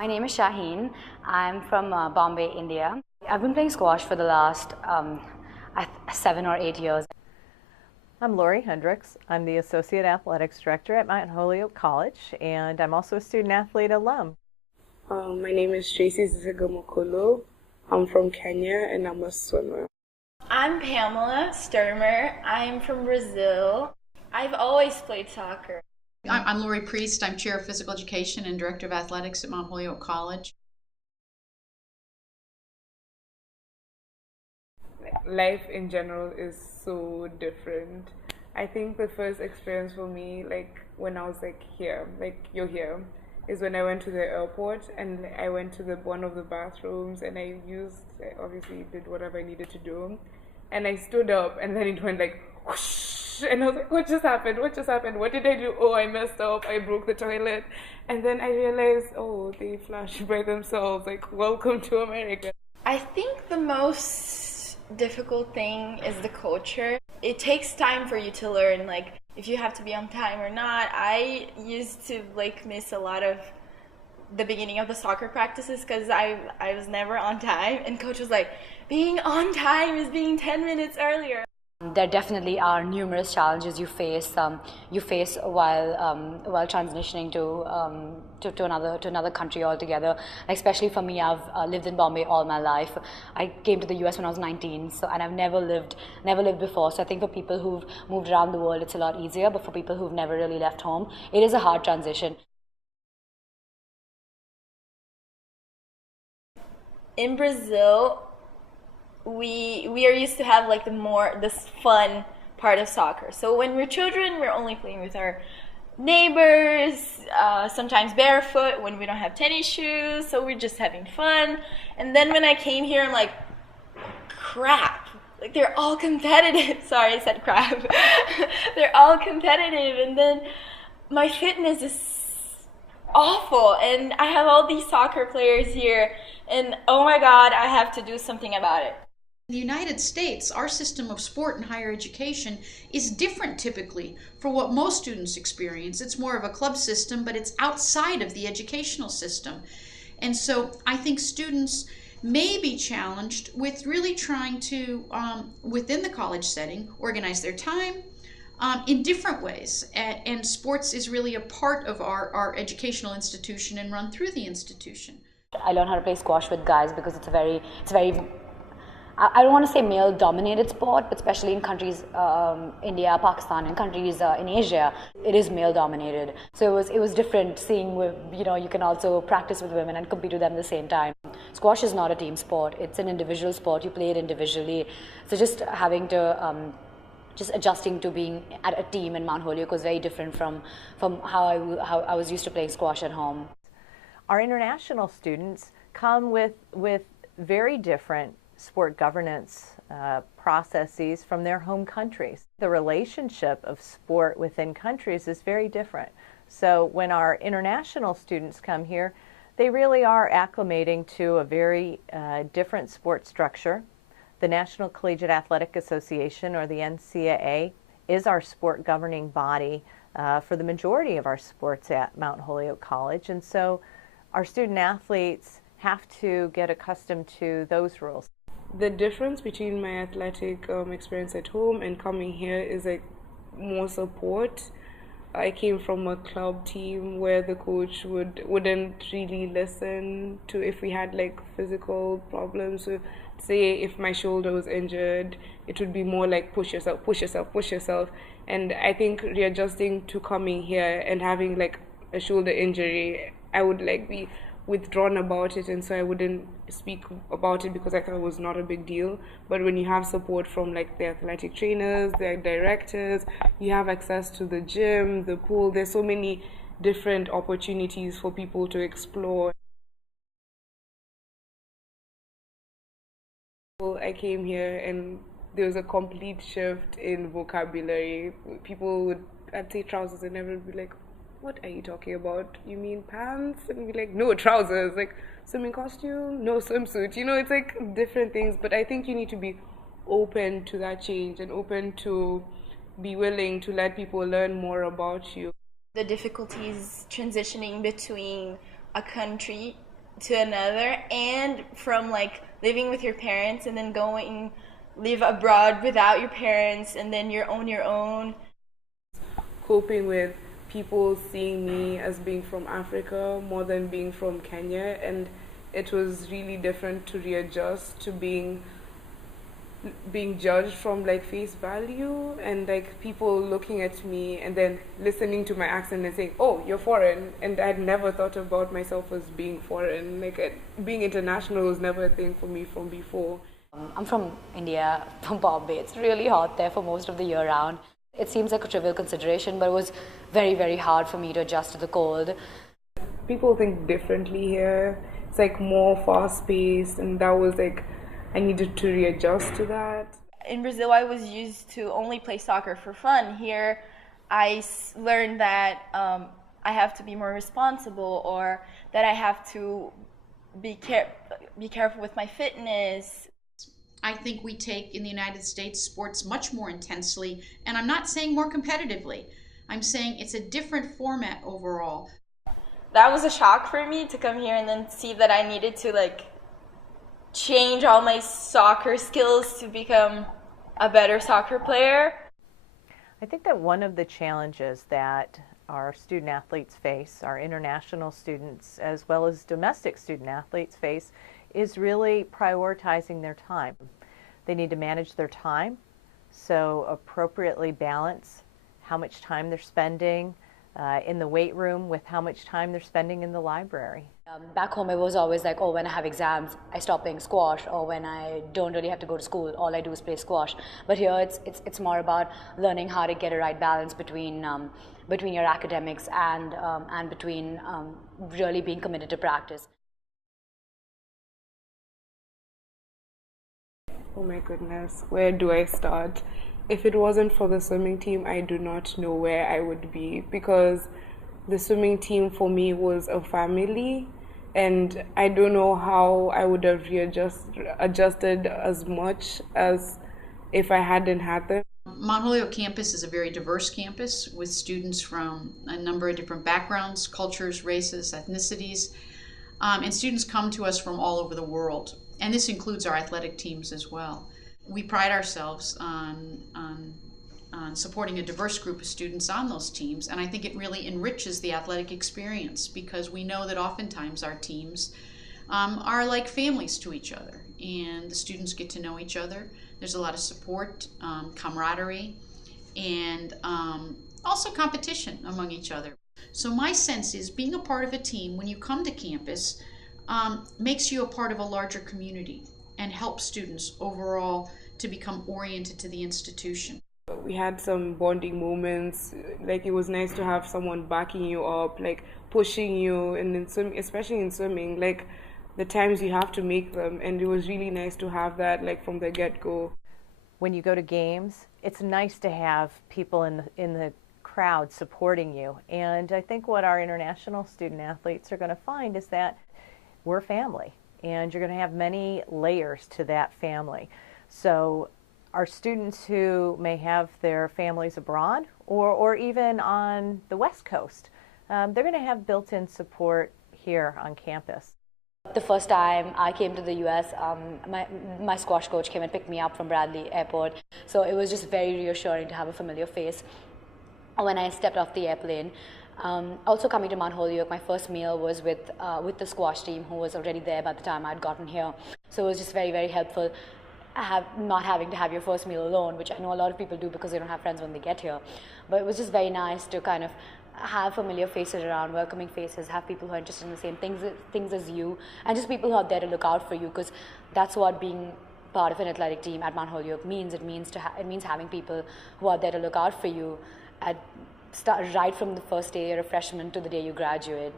My name is Shaheen. I'm from Bombay, India. I've been playing squash for the last 7 or 8 years. I'm Lori Hendricks. I'm the Associate Athletics Director at Mount Holyoke College, and I'm also a student athlete alum. My name is Tracy Zigamokolo. I'm from Kenya and I'm a swimmer. I'm Pamela Sturmer. I'm from Brazil. I've always played soccer. I'm Lori Priest. I'm Chair of Physical Education and Director of Athletics at Mount Holyoke College. Life in general is so different. I think the first experience for me, when I was here, you're here, is when I went to the airport and I went to one of the bathrooms and I obviously did whatever I needed to do. And I stood up and then it went whoosh, and I was like, what just happened? What just happened? What did I do? Oh, I messed up. I broke the toilet. And then I realized, oh, they flushed by themselves. Welcome to America. I think the most difficult thing is the culture. It takes time for you to learn, if you have to be on time or not. I used to miss a lot of the beginning of the soccer practices because I was never on time, and coach was like, being on time is being 10 minutes earlier. There definitely are numerous challenges you face while transitioning to another country altogether. Especially for me, I've lived in Bombay all my life. I came to the US when I was 19, and I've never lived before. So I think for people who've moved around the world, it's a lot easier. But for people who've never really left home, it is a hard transition. In Brazil, we are used to have this fun part of soccer. So when we're children, we're only playing with our neighbors, sometimes barefoot when we don't have tennis shoes, so we're just having fun. And then when I came here, I'm like, crap, they're all competitive. Sorry, I said crap. They're all competitive, and then my fitness is awful, and I have all these soccer players here, and oh my God, I have to do something about it. In the United States, our system of sport and higher education is different typically for what most students experience. It's more of a club system, but it's outside of the educational system. And so I think students may be challenged with really trying to, within the college setting, organize their time in different ways. And sports is really a part of our educational institution and run through the institution. I learned how to play squash with guys because it's a very I don't want to say male-dominated sport, but especially in countries, India, Pakistan, and countries in Asia, it is male-dominated. So it was different seeing you can also practice with women and compete with them at the same time. Squash is not a team sport; it's an individual sport. You play it individually. So just having to just adjusting to being at a team in Mount Holyoke was very different from how I was used to playing squash at home. Our international students come with very different sport governance processes from their home countries. The relationship of sport within countries is very different. So when our international students come here, they really are acclimating to a very different sport structure. The National Collegiate Athletic Association, or the NCAA, is our sport governing body for the majority of our sports at Mount Holyoke College, and so our student athletes have to get accustomed to those rules. The difference between my athletic experience at home and coming here is more support. I came from a club team where the coach wouldn't really listen to if we had physical problems. So say if my shoulder was injured, it would be more push yourself, push yourself, push yourself. And I think readjusting to coming here and having a shoulder injury, I would be withdrawn about it, and so I wouldn't speak about it because I thought it was not a big deal. But when you have support from the athletic trainers, the directors, you have access to the gym, the pool, there's so many different opportunities for people to explore. I came here and there was a complete shift in vocabulary. I'd say trousers and everyone would be like, what are you talking about? You mean pants? And we'd be like, no, trousers. Swimming costume? No, swimsuit. It's different things. But I think you need to be open to that change and open to be willing to let people learn more about you. The difficulties transitioning between a country to another, and from like living with your parents and then going live abroad without your parents and then you're on your own. Coping with people seeing me as being from Africa more than being from Kenya, and it was really different to readjust to being judged from like face value, and like people looking at me and then listening to my accent and saying, oh, you're foreign, and I'd never thought about myself as being foreign. Like being international was never a thing for me from before. I'm from India, from Bombay. It's really hot there for most of the year round. It seems like a trivial consideration, but it was very, very hard for me to adjust to the cold. People think differently here. It's like more fast-paced, and that was like, I needed to readjust to that. In Brazil, I was used to only play soccer for fun. Here, I learned that I have to be more responsible, or that I have to be careful with my fitness. I think we take in the United States sports much more intensely, and I'm not saying more competitively. I'm saying it's a different format overall. That was a shock for me to come here and then see that I needed to like change all my soccer skills to become a better soccer player. I think that one of the challenges that our student athletes face, our international students as well as domestic student athletes face, is really prioritizing their time. They need to manage their time, so appropriately balance how much time they're spending in the weight room with how much time they're spending in the library. Back home, it was always like, oh, when I have exams, I stop playing squash, or when I don't really have to go to school, all I do is play squash. But here, it's more about learning how to get a right balance between your academics and between really being committed to practice. Oh my goodness, where do I start? If it wasn't for the swimming team, I do not know where I would be, because the swimming team for me was a family, and I don't know how I would have adjusted as much as if I hadn't had them. Mount Holyoke campus is a very diverse campus with students from a number of different backgrounds, cultures, races, ethnicities, and students come to us from all over the world. And this includes our athletic teams as well. We pride ourselves on supporting a diverse group of students on those teams, and I think it really enriches the athletic experience, because we know that oftentimes our teams are like families to each other, and the students get to know each other. There's a lot of support, camaraderie, and also competition among each other. So my sense is being a part of a team when you come to campus makes you a part of a larger community and helps students overall to become oriented to the institution. We had some bonding moments. Like, it was nice to have someone backing you up, like pushing you, and in swimming, especially in swimming, like the times you have to make them, and it was really nice to have that like from the get-go. When you go to games, it's nice to have people in the crowd supporting you, and I think what our international student athletes are going to find is that we're family, and you're going to have many layers to that family. So our students who may have their families abroad or even on the West Coast, they're going to have built-in support here on campus. The first time I came to the US, my squash coach came and picked me up from Bradley Airport. So it was just very reassuring to have a familiar face when I stepped off the airplane. Also coming to Mount Holyoke, my first meal was with the squash team, who was already there by the time I'd gotten here. So it was just very, very helpful not having to have your first meal alone, which I know a lot of people do because they don't have friends when they get here. But it was just very nice to kind of have familiar faces around, welcoming faces, have people who are interested in the same things as you, and just people who are there to look out for you, because that's what being part of an athletic team at Mount Holyoke means. It means having people who are there to look out for you right from the first day you're a freshman to the day you graduate.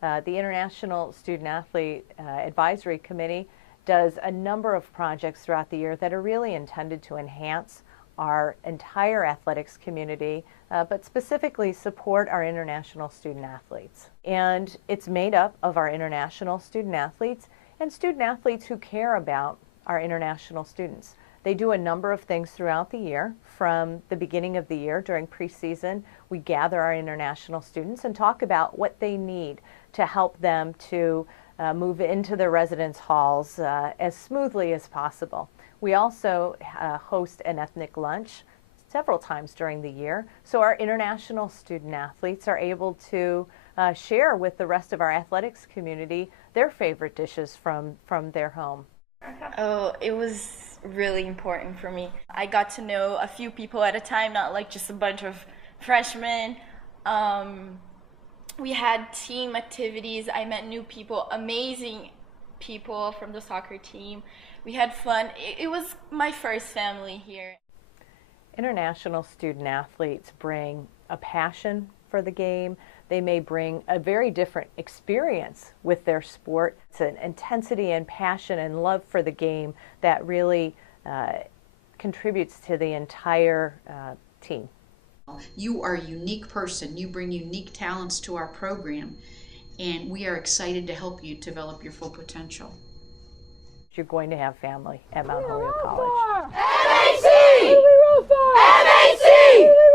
The International Student Athlete Advisory Committee does a number of projects throughout the year that are really intended to enhance our entire athletics community, but specifically support our international student athletes. And it's made up of our international student athletes and student athletes who care about our international students. They do a number of things throughout the year. From the beginning of the year, during preseason, we gather our international students and talk about what they need to help them to move into their residence halls as smoothly as possible. We also host an ethnic lunch several times during the year, so our international student athletes are able to share with the rest of our athletics community their favorite dishes from their home. Oh, it was really important for me. I got to know a few people at a time, not like just a bunch of freshmen. We had team activities. I met new people, amazing people from the soccer team. We had fun. It was my first family here. International student athletes bring a passion for the game. They may bring a very different experience with their sport. It's an intensity and passion and love for the game that really contributes to the entire team. You are a unique person. You bring unique talents to our program, and we are excited to help you develop your full potential. You're going to have family at Mount Holyoke College. MHC! MHC!